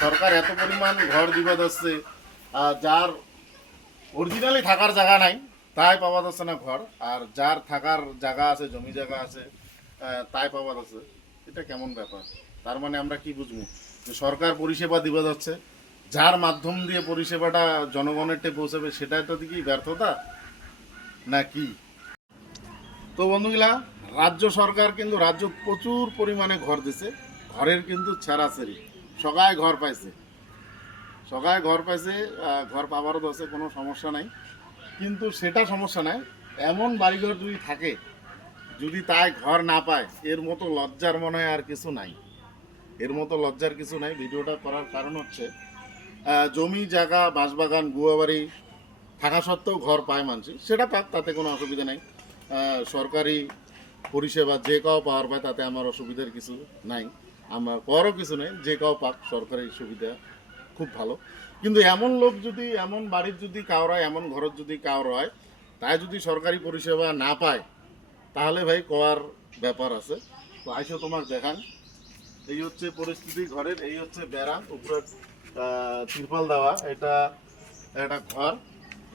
সরকার এত পরিমাণ ঘর দিবা যাচ্ছে, যার অরিজিনালি থাকার জায়গা নাই তাই পাওয়া যাচ্ছে না ঘর, আর যার থাকার জায়গা আছে, জমি জায়গা আছে, তাই পাওয়া যাচ্ছে। এটা কেমন ব্যাপার? তার মানে আমরা কি বুঝবো যে সরকার পরিষেবা দিবা যাচ্ছে, যার মাধ্যম দিয়ে পরিষেবাটা জনগণের টে পৌঁছাবে সেটাই তো কি ব্যর্থতা না কি? তো বন্ধুগুলা, রাজ্য সরকার কিন্তু রাজ্য প্রচুর পরিমাণে ঘর দিছে, ঘরের কিন্তু ছেঁড়াছেড়ি, সবাই ঘর পাইছে, সবাই ঘর পাইছে, ঘর পাওয়ারও তো আছে, কোনো সমস্যা নাই। কিন্তু সেটা সমস্যা নাই, এমন বাড়িঘর যদি থাকে, যদি তাই ঘর না পায়, এর মতো লজ্জার মনে হয় আর কিছু নাই, এর মতো লজ্জার কিছু নাই। ভিডিওটা করার কারণ হচ্ছে জমি জায়গা, বাঁশবাগান, গুয়াবাড়ি থাকা সত্ত্বেও ঘর পায় মানুষ, সেটা পাক, তাতে কোনো অসুবিধা নাই। সরকারি পরিষেবা যে কাউ পাওয়ার পায়, তাতে আমার অসুবিধার কিছু নাই, আমার পাওয়ারও কিছু নেই, যে কাউ পাক সরকারি সুবিধা খুব ভালো। কিন্তু এমন লোক যদি, এমন বাড়ির যদি কাউরায়, এমন ঘরের যদি কাউর হয়, তাই যদি সরকারি পরিষেবা না পায়, তাহলে ভাই কোয়ার ব্যাপার আছে। তো আইসো তোমার দেখান, এই হচ্ছে পরিস্থিতি ঘরের, এই হচ্ছে বেড়া, উপরে তিরপাল দেওয়া, এটা একটা ঘর,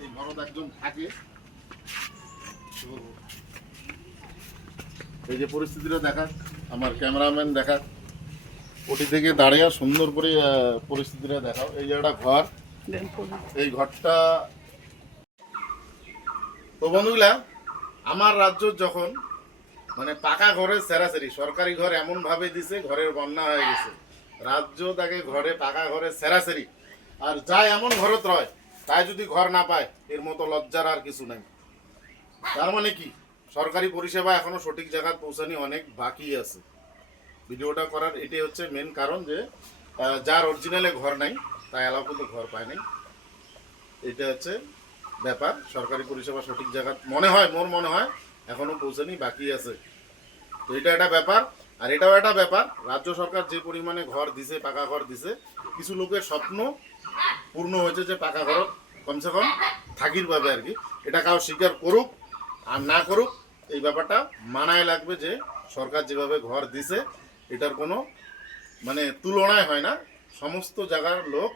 এই ঘরত একজন থাকে। তো এই যে পরিস্থিতিটা দেখা, আমার ক্যামেরাম্যান দেখা, ওটি থেকে দাঁড়িয়ে সুন্দর করে পরিস্থিতিটা দেখাও। এই যে একটা ঘর, এই ঘরটা। তো বন্ধুগুলা, আমার রাজ্য যখন মানে পাকা ঘরের সেরাসেরি, সরকারি ঘর এমন ভাবে দিছে, ঘরের বন্যা হয়ে গেছে, রাজ্য তাকে ঘরে পাকা ঘরে সেরাসেরি, আর যাই এমন ঘরত রয়, তাই যদি ঘর না পায়, এর মতো লজ্জার আর কিছু নাই। তার মানে কি, সরকারি পরিষেবা এখনো সঠিক জায়গায় পৌঁছানি অনেক বাকি আছে। ভিডিওটা করার এটাই হচ্ছে মেন কারণ, যে যার অরিজিনালে ঘর নাই, তাই এলাও কিন্তু ঘর পায় নাই। এটা হচ্ছে ব্যাপার, সরকারি পরিষেবা সঠিক জায়গা মনে হয়, মোর মনে হয় এখনো পৌঁছানি বাকি আছে। তো এটা একটা ব্যাপার। আর এটাও একটা ব্যাপার, রাজ্য সরকার যে পরিমাণে ঘর দিছে, পাকা ঘর দিছে, কিছু লোকের স্বপ্ন পূর্ণ হয়েছে, যে পাকা ঘর কমসে কম থাকির পাবে আর কি। এটা কাউ স্বীকার করুক আর না করুক, এই ব্যাপারটা মানায় লাগবে, যে সরকার যেভাবে ঘর দিছে, এটার কোনো মানে তুলনায় হয় না। সমস্ত জায়গার লোক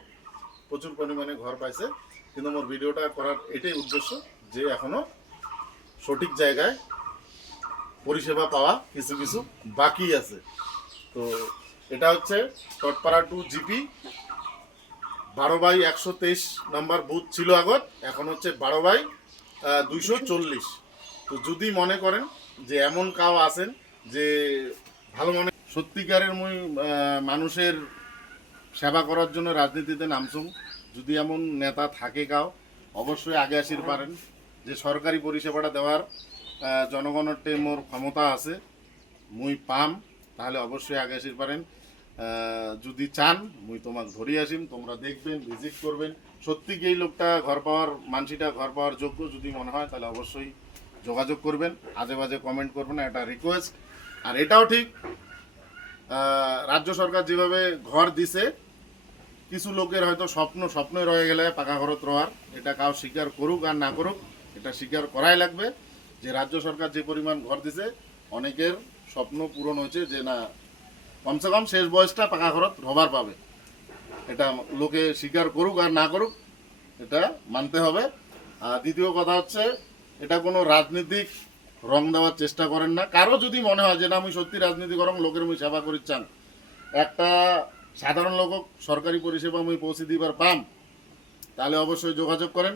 প্রচুর পরিমাণে ঘর পাইছে, কিন্তু আমার ভিডিওটা করার এটাই উদ্দেশ্য, যে এখনো সঠিক জায়গায় পরিষেবা পাওয়া কিছু কিছু বাকি আছে। তো এটা হচ্ছে টটপাড়া 2 জিপি 12/123 নম্বর বুথ ছিল আগত, এখন হচ্ছে 12/240। তো যদি মনে করেন যে এমন কাউ আছেন যে ভালো মনে সত্যিকারের মানুষের সেবা করার জন্য রাজনীতিতে নামছুম, যদি এমন নেতা থাকে কাউ, অবশ্যই আগে আসির পারেন, যে সরকারি পরিষেবাটা দেওয়ার জনগণের মোর ক্ষমতা আছে, মুই পাম, তাহলে অবশ্যই আগে আসির পারেন। যদি চান, মুই তোমাকে ধরি আসিম, তোমরা দেখবেন, ভিজিট করবেন, সত্যি কি এই লোকটা ঘর পাওয়ার, মানসিটা ঘর পাওয়ার যোগ্য যদি মনে হয়, তাহলে অবশ্যই যোগাযোগ করবেন, আজে বাজে কমেন্ট করবেন, এটা রিকোয়েস্ট। আর এটাও ঠিক, রাজ্য সরকার যেভাবে ঘর দিছে, কিছু লোকের হয়তো স্বপ্নে রয়ে গেলে পাকা ঘরত রওয়ার, এটা কাউ স্বীকার করুক আর না করুক, এটা স্বীকার করাই লাগবে, যে রাজ্য সরকার যে পরিমাণ ঘর দিছে, অনেকের স্বপ্ন পূরণ হয়েছে, যে না কমসে কম শেষ বয়সটা পাকা ঘরত রবার পাবে। এটা লোকে স্বীকার করুক আর না করুক, এটা মানতে হবে। আর দ্বিতীয় কথা হচ্ছে, এটা কোনো রাজনৈতিক রং দেওয়ার চেষ্টা করেন না। কারো যদি মনে হয় যে না আমি সত্যি রাজনীতি করং, লোকের মুই সেবা করি চান, একটা সাধারণ লোক সরকারি পরিষেবা আমি পৌঁছে দিবার পাম, তাহলে অবশ্যই যোগাযোগ করেন।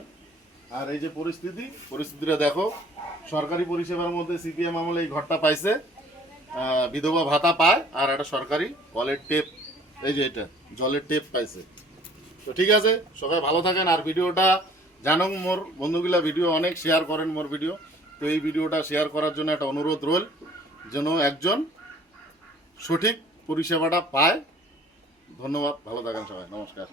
আর এই যে পরিস্থিতিটা দেখো, সরকারি পরিষেবার মধ্যে সিপিএম আমলে এই ঘরটা পাইছে, বিধবা ভাতা পায়, আর একটা সরকারি কলের টেপ, এই যে এটা জলের টেপ পাইছে। তো ঠিক আছে, সবাই ভালো থাকেন। আর ভিডিওটা জানো, মোর বন্ধুগুলা ভিডিও অনেক শেয়ার করেন মোর ভিডিও, তো এই ভিডিওটা শেয়ার করার জন্য একটা অনুরোধ রইল, যেন একজন সঠিক পরিষেবাটা পায়। ধন্যবাদ, ভালো থাকেন সবাই, নমস্কার।